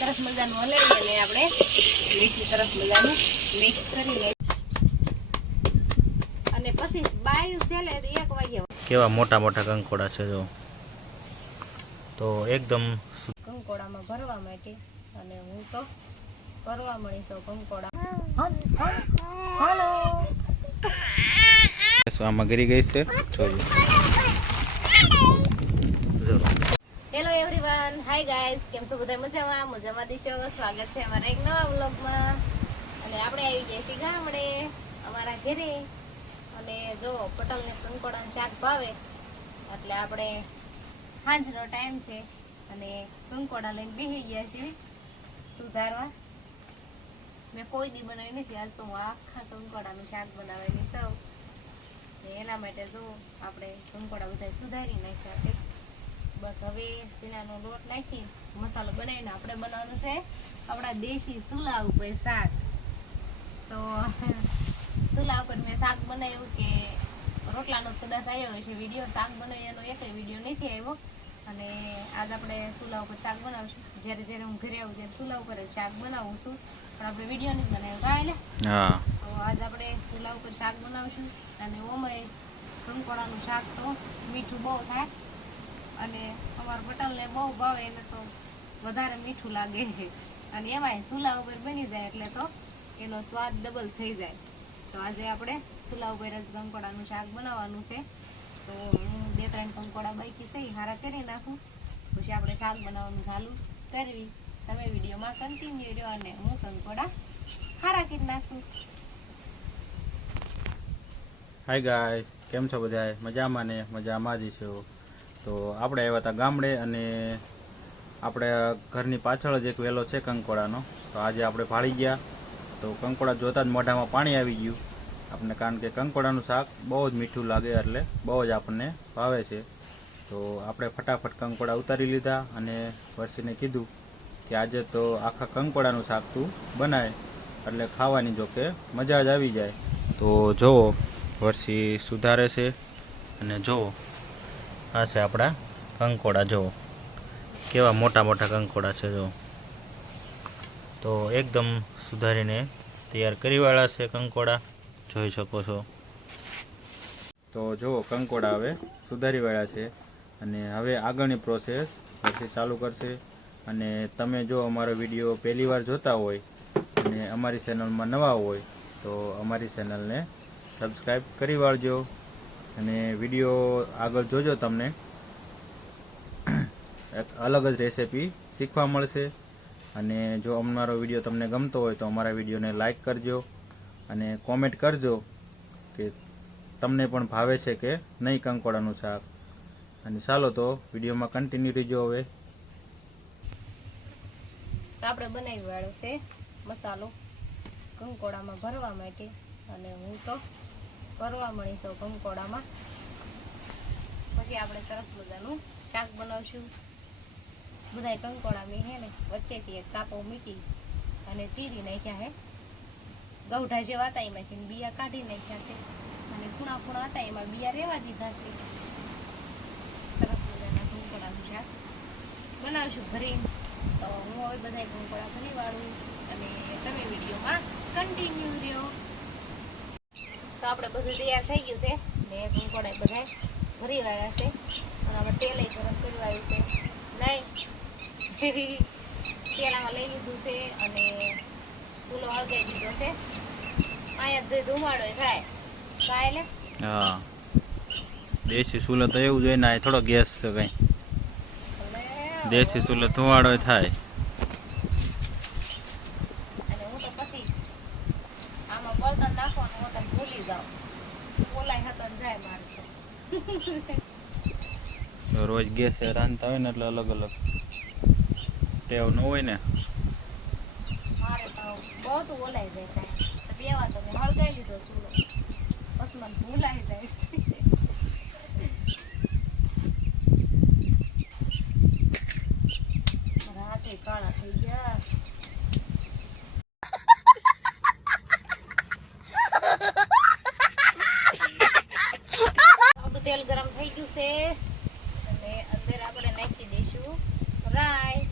સરસ મજાનું હલાવી અને આપણે મીઠું સરસ મજાનું મિક્સ કરી લઈએ અને પછી બાયું છેલે 1 વાગ્યા કેવા મોટા મોટા કંકોડા છે જો તો એકદમ કંકોડામાં ભરવા માટે અને હું તો કરવા મળી છું કંકોડા હાલો આમાં ગરી ગઈ છે જોઈએ હેલો એવરીવન હાય ગાઈઝ કેમ છો બધા મજામાં દીશો સ્વાગત છે અમારા એક નવા વ્લોગમાં અને આપણે આવી ગયા છીએ ગામડે અમારા ઘરે અને જો પટલને કંકોડાનું શાક ભાવે એટલે આપણે સાંજનો ટાઈમ છે અને કંકોડા લઈને બેસી ગયા છીએ સુધારવા મેં કોઈ દી બનાવી નથી આજ તો હું આખા કંકોડાનું શાક બનાવવાની સૌ એના માટે જો આપણે કંકોડા બધા સુધારી નાખ્યા છે બસ હવે સીણાનો લોટ નાખી મસાલો બનાવીને આપણે બનાવવાનું છે આપણા દેશી સુલા ઉપર શાક તો સુલા ઉપર મેં શાક બનાવ્યું કે રોટલાનો કદાચ આવ્યો હશે વિડીયો શાક બનાવ્યાનો એક વિડીયો નથી આવ્યો અને આજ આપણે સુલા ઉપર શાક બનાવશું જ્યારે હું ઘરે આવું ત્યારે સુલા ઉપર શાક બનાવું છું પણ આપણે વિડીયો નથી બનાવ્યો કાંઈ હા તો આજ આપણે સુલા ઉપર શાક બનાવશું અને ઓમાં કંકોડાનું શાક તો મીઠું બહુ થાય અને અમારા પટલને બહુ ભાવે એને તો વધારે મીઠું લાગે અને એમાંય સુલા ઉપર બની જાય એટલે તો એનો સ્વાદ ડબલ થઈ જાય તો આજે આપણે સુલા ઉપર જ કંકોડાનું શાક બનાવવાનું છે તો હું 2-3 કંકોડા બાકી છે એ હારા કરી નાખું પછી આપણે શાક બનાવવાનું ચાલુ કરવી તમે વિડીયોમાં કન્ટિન્યુ રહ્યો અને હું કંકોડા હારા કરી નાખું. હાય ગાઈસ કેમ છો બધા મજામાં ને મજામાં જ છો. તો આપણે આવ્યા હતા ગામડે અને આપણે ઘરની પાછળ જ એક વેલો છે કંકોડાનો તો આજે આપણે ભાળી ગયા તો કંકોડા જોતાં જ મોઢામાં પાણી આવી ગયું આપણને કારણ કે કંકોડાનું શાક બહુ જ મીઠું લાગે એટલે બહુ જ આપણને ભાવે છે તો આપણે ફટાફટ કંકોડા ઉતારી લીધા અને વર્ષીને કીધું કે આજે તો આખા કંકોડાનું શાક તું બનાય એટલે ખાવાની જો કે મજા જ આવી જાય. તો જુઓ વર્ષી સુધારે છે અને જુઓ આ છે આપણા કંકોડા જુઓ કેવા મોટા મોટા કંકોડા છે જો તો એકદમ સુધારીને તૈયાર કરીવાળા છે કંકોડા જોઈ શકો છો. તો જુઓ કંકોડા હવે સુધારીવાળા છે અને હવે આગળની પ્રોસેસ પછી ચાલુ કરશે અને તમે જો અમારો વિડીયો પહેલી વાર જોતા હોય અને અમારી ચેનલમાં નવા હોય તો અમારી ચેનલને સબસ્ક્રાઈબ કરી વાળજો અને વિડીયો આગળ જોજો તમને એક અલગ જ રેસીપી શીખવા મળશે અને જો અમારો વિડીયો તમને ગમતો હોય તો અમારા વિડીયોને લાઈક કરજો અને કોમેન્ટ કરજો કે તમને પણ ભાવે છે કે નહીં કંકોડાનું શાક. અને ચાલો તો વિડીયોમાં કન્ટિન્યુ રહીજો. હવે આપણે બનાવી વાળો છે મસાલો કંકોડામાં ભરવા માટે અને હું તો કરવા મળી છું કંકોડામાં પછી આપણે સરસ મજાનું શાક બનાવશું. બધા કંકોડા મેં હે ને વચ્ચેથી એક કાપો મીટી અને ચીરી નાખ્યા હે ગૌઢા જેવા હતા એમાંથી બિયા કાઢી નાખ્યા છે અને ખૂણા ખૂણા હતા એમાં બિયા રહેવા દીધા છે. સરસ મજાના કંકોડાનું શાક બનાવશું ભરીને તો હું હવે બધા કંકોડા ભરી વાળું અને તમે વિડીયોમાં કન્ટિન્યુ રહ્યો. તો આપણે બધું તૈયાર થઈ ગયું છે ને કંકોડા બધા ભરી વાળ્યા છે અને હવે તેલ ગરમ કરી વાળ્યું છે નહીં તેલ આમાં લઈ લીધું છે અને ચૂલો હળગાઈ દીધો છે અહીંયા ધુમાડો થાય કાલે હા દેશી ચૂલો તો એવું જોઈએ ને થોડો ગેસ છે કઈ દેશી ચૂલો ધુવાડો થાય અને હું તો પછી આમાં બળતણ નાખવાનું હું તો ભૂલી જાઉં બોલાય હતા જાય મારે તો રોજ ગેસ રાંધતા હોય ને એટલે અલગ અલગ ટેવ ન હોય ને મારે તો બહુ તો બોલાઈ જાય સાહેબ તો 2 વાર તો મેં હળગાઈ લીધો ચૂલો પછી મને ભૂલાઈ જાય રાતે કાળા થઈ ગયા. આપણું તેલ ગરમ થઈ ગયું છે અને અંદર આપણે નાખી દઈશું રાઈ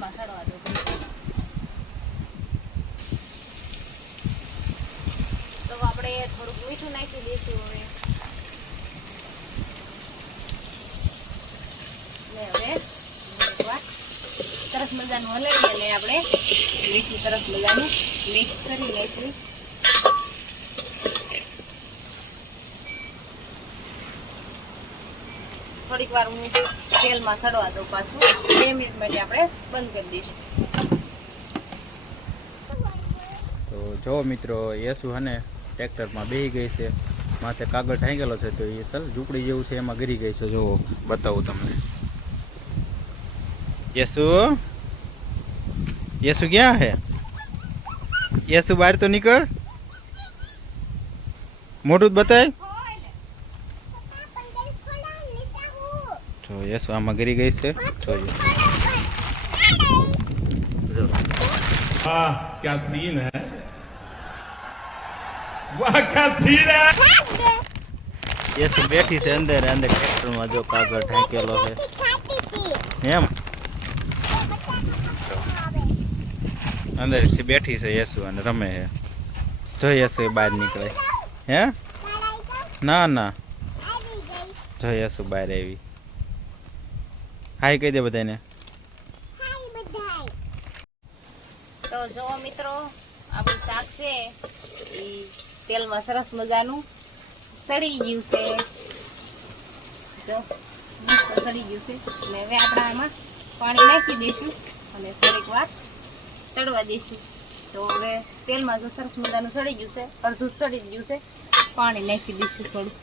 તેલમાં સડવા દો. તો આપણે થોડુંક મીઠું નાખી દઈશું હવે. ને હવે એકવાર સરસ મજાનું હલાવી અને આપણે મીઠું સરસ મજાનું મિક્સ કરી લઈશું. થોડીક વાર હું તેલમાં સડવા દઉં પાછું. 2 મિનિટ માટે આપણે બંધ કરી દઈશું. તો જો મિત્રો યેસુ હને ટ્રેક્ટરમાં બેસી ગઈ છે, માથે કાગળ ઢાંકેલો છે, તો એ સર ઝૂંપડી જેવું છે એમાં ગરી ગઈ છે. જો બતાવું તમને. યેસુ, યેસુ ક્યાં હે? યેસુ બહાર તો નીકળ, મોઢું જ બતાય. જો યેસુ આમાં ગરી ગઈ છે. જોઈએ જો वाह क्या सीन है, वाह क्या सीन है। યેસુ બેઠી છે અંદર ટ્રેક્ટરમાં. જો કાગળ ઢાંકેલો છે એમ અંદર બેઠી છે યેસુ અને રમે છે. જો યેસુ બહાર નીકળે હે? ના ના, જો યેસુ બહાર આવી. હાય કહી દે બધાને. તો જુઓ મિત્રો, આપણું શાક છે એ તેલમાં સરસ મજાનું સડી ગયું છે. જો મસ્ત સડી ગયું છે. અને હવે આપણે આમાં પાણી નાખી દઈશું અને થોડીક વાર સડવા દઈશું. તો હવે તેલમાં જો સરસ મજાનું સડી ગયું છે, અડધું જ સડી ગયું છે, પાણી નાખી દઈશું થોડું.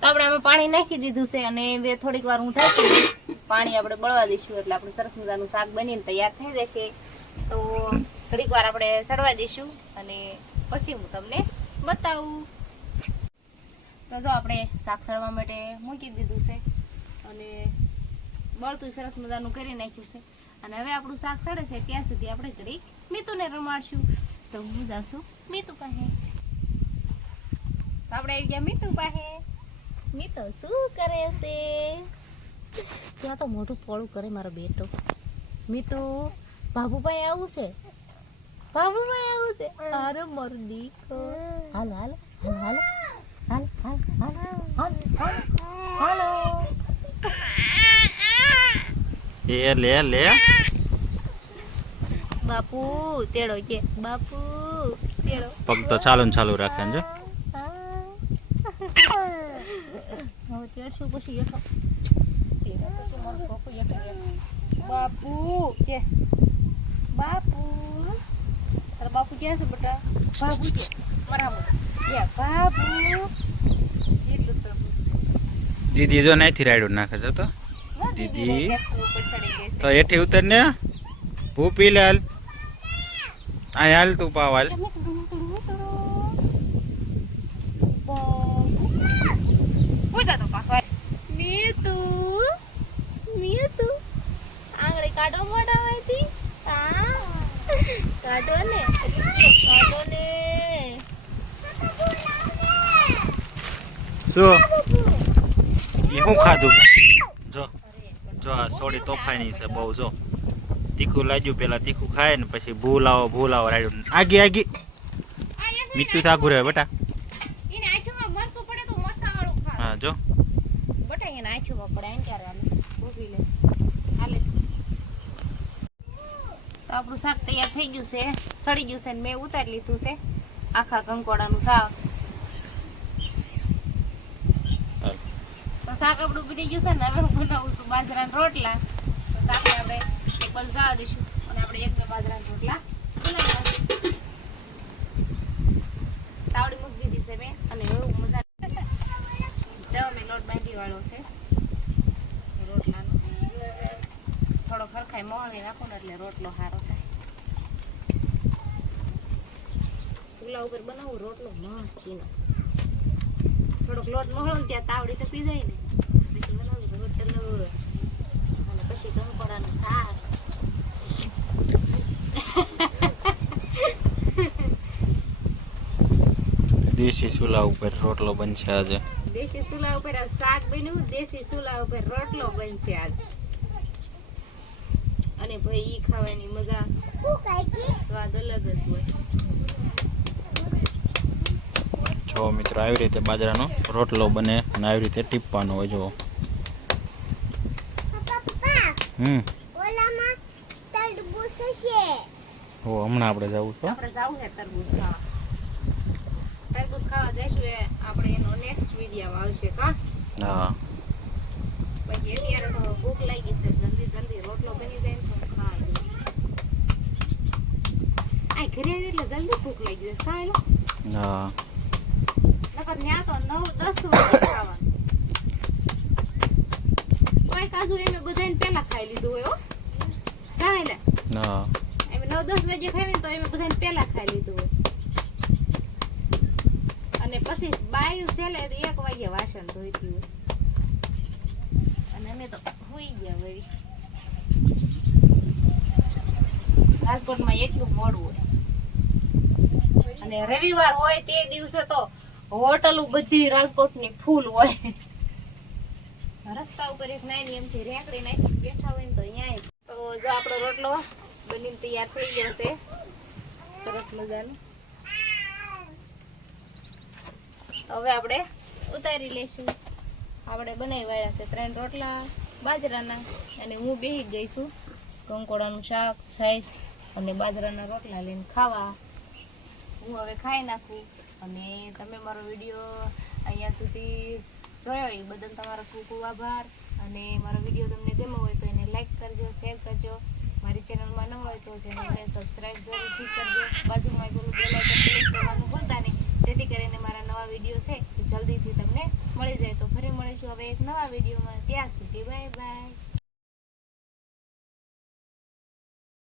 તો આપણે આમાં પાણી નાખી દીધું છે અને હવે થોડીક વાર હું ઢાંકી દઈશ. પાણી આપણે બળવા દઈશું એટલે આપણું સરસ મજાનું શાક બનીને તૈયાર થઈ જશે. તો થોડીક વાર આપણે સડવા દઈશું અને પછી હું તમને બતાવું. તો જો આપણે શાક સડવા માટે મૂકી દીધું છે અને બળતું સરસ મજાનું કરી નાખ્યું છે. અને હવે આપણું શાક સડે છે ત્યાં સુધી આપણે ઘડીક મીતુને રમાડશું. તો હું જાઉં છું મીતુ પાસે. તો આપણે આવી ગયા મીતુ પાસે. મીતુ શું કરે છે? ત્યાં તો મોઢું પોળું કરે મારો બેટો. મીતુ, બાબુભાઈ આવું છે, બાબુભાઈ આવું છે. અરે મારો દીકો. હાલ હાલ હાલ હાલ હાલ હાલ હાલ હાલ હાલો. એ લે લે બાપુ તેડો કે બાપુ તેડો. પગ તો ચાલુ ને ચાલુ રાખે ને. જો હવે તેડશું પછી એઠો. બાપુ કે બાપુ. અરે બાપુ ક્યાં છે બેટા? બાપુ કે મારા યા બાપુ. એટલું તો દીદી જો નાથી રાયડું નાખે છે. તો દીદી તો એઠી ઉતર ને, ભૂ પી લે. હાલ આ હાલ તું પાવ હાલ. મીતુ મીતુ આંગળી કાઢો મોઢામાંથી. હા કાઢો ને, કાઢો ને. શું એ શું ખાધું? જો જો આ સોડી તોફાની છે બહુ. જો તીખું લાગ્યું, પેલા તીખું ખાય ને પછી ભૂ લાવો રાયડું. આગી આગી મીઠું થાગું રહે બેટા. એને આંખોમાં મરસું પડે તો મરસા વાળું ખા. હા જો બટા એને આંખોમાં પડે એમ ક્યારે આલે ઊભી લે હાલે. તો આપણું શાક તૈયાર થઈ ગયું છે, સડી ગયું છે ને મેં ઉતારી લીધું છે આખા કંકોડાનું શાક. તો શાક આપણું બની ગયું છે ને હવે હું બનાવું છું બાજરાના રોટલા. તો શાકને આપણે એક બાજુ જવા દઈશું અને આપણે 1-2 બાજરાના રોટલા બનાવવા. તાવડી મૂકી દીધી છે મેં અને હવે મજા જાવ મેં લોટ બાંધી વાળો છે રોટલાનો. થોડો ખરખાઈ મોળવી નાખો ને એટલે રોટલો સારો થાય. ચૂલા ઉપર બનાવું રોટલો મસ્તીનો. થોડોક લોટ મોળો ને ત્યાં તાવડી તો પી જાય ને પછી બનાવું રોટલો અને પછી કંકોડાનું શાક. દેશી ચૂલા ઉપર રોટલો બનશે આજે. દેશી ચૂલા ઉપર શાક બન્યું, દેશી ચૂલા ઉપર રોટલો બનશે આજ. અને ભાઈ ઈ ખાવાની મજા સ્વાદ અલગ જ હોય. જો મિત્રો આવી રીતે બાજરાનો રોટલો બને અને આવી રીતે ટીપવાનો હોય જો. હો હમણાં આપણે જવું છે. આપણે જાવું છે તરબૂચ ખાવા. તરબૂચ ખાવા જઈશું એ આપણે એનો નેક્સ્ટ વિડીયો આવશે કા. હા પછી અત્યારે તો ભૂખ લાગી છે, જલ્દી જલ્દી રોટલો બની જાય ને તો ખાઈ લઈએ. આ ઘરે આવી એટલે જલ્દી ભૂખ લાગી જાય ખાઈ લો. હા નકર ન્યા તો 9-10 વાગે ખાવાનું. કોઈ કાજુ એમે બધાને પહેલા ખાઈ લીધું હોય હો. ખાઈ લે. હા એમે 9-10 વાગે ખાવી ને તો એમે બધાને પહેલા ખાઈ લીધું હોય. અને પછી બાયું છેલ્લે 1 વાગે વાસણ ધોઈતી હોય. અને અમે તો હોઈ ગયા વળી. રાજકોટમાં એટલું મોડું હોય. અને રવિવાર હોય તે દિવસે તો હોટલ બધી રાજકોટની ફૂલ હોય. રસ્તા ઉપર એક નાની એમથી રેકડી નાખી બેઠા હોય ને તો અહીંયા તો જો આપણો રોટલો બનીને તૈયાર થઈ ગયો છે સરસ મજાનો. હવે આપણે ઉતારી લઈશું. આપણે બનાવી વાળ્યા છે 3 રોટલા બાજરાના અને હું બેહી ગઈ છું કંકોડાનું શાક છાશ અને બાજરાના રોટલા લઈને ખાવા. હું હવે ખાઈ નાખું. અને તમે મારો વિડીયો અહીંયા સુધી જોયો એ બદલ તમારો ખૂબ ખૂબ આભાર. અને મારો વિડીયો તમને ગમ્યો હોય તો એને લાઈક કરજો, શેર કરજો. મારી ચેનલમાં ન હોય તો ચેનલને સબસ્ક્રાઈબ જરૂરથી કરજો. બાજુમાં પેલું બેલ આઇકન ક્લિક કરવાનું ભૂલતા નહીં, જેથી કરીને મારા નવા વિડીયો છે એ જલ્દીથી તમને મળી જાય. તો ફરી મળીશું હવે એક નવા વિડીયોમાં. ત્યાં સુધી બાય બાય.